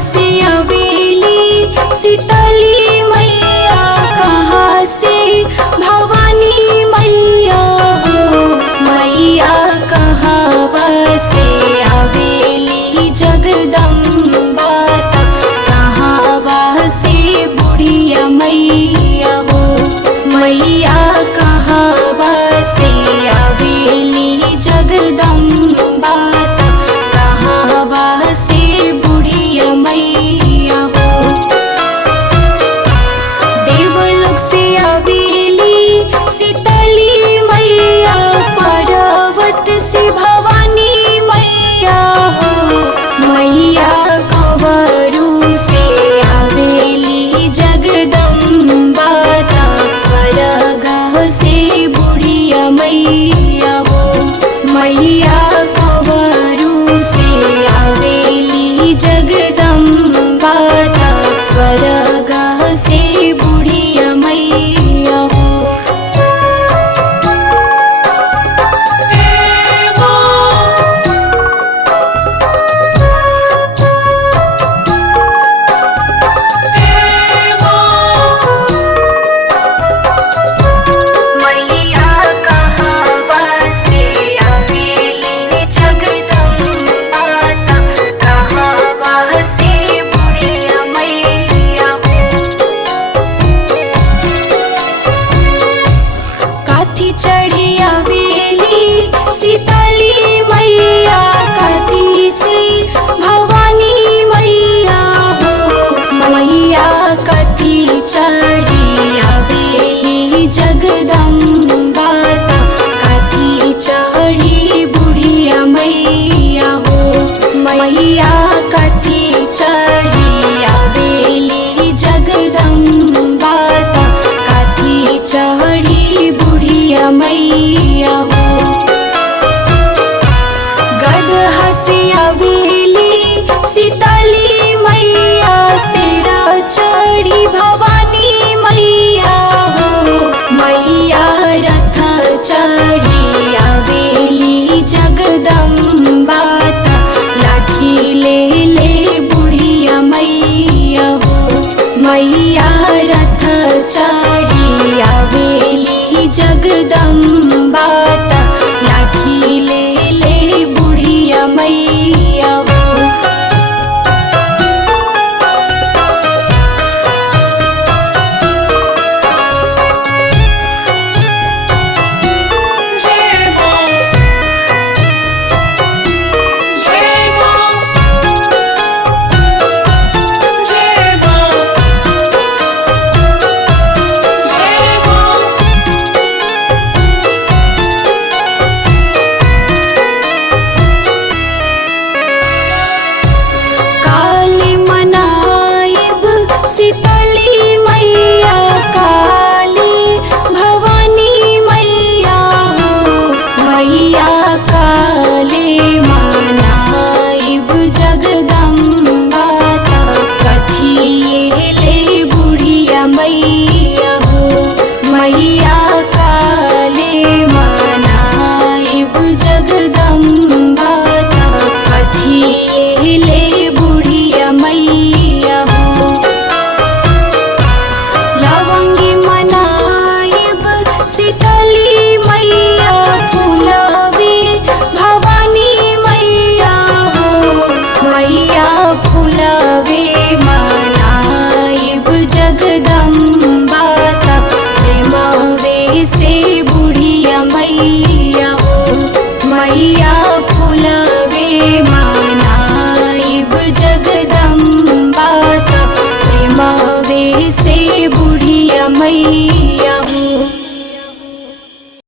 से अवेली शीतली मैया, कहाँ से भवानी मैया हो। मैया कहवा से अवेली जगदम्बा, कहाँ से बुढ़िया मैया हो। मैया कहवा से अवेली जगदम्बा, कहाँ से बुढ़िया मैया हो। देवलोक से अवेली शीतली मैया, पर्वत से भवानी मैया हो। मैया कंवरू से अवेली जगदम्बा, स्वर्ग से बुढ़िया मैया हो। मैया कंवरू से अवेली जगदम्बा, स्वर्ग से बुढ़िया मैया हो। चढ़ी अवेली शीतली मैया, कथी से भवानी मैया हो। मैया कथी चढ़ी अवेली जगदम्बा, कथी चढ़ी बुढ़िया मैया हो। मैया कथी चढ़ी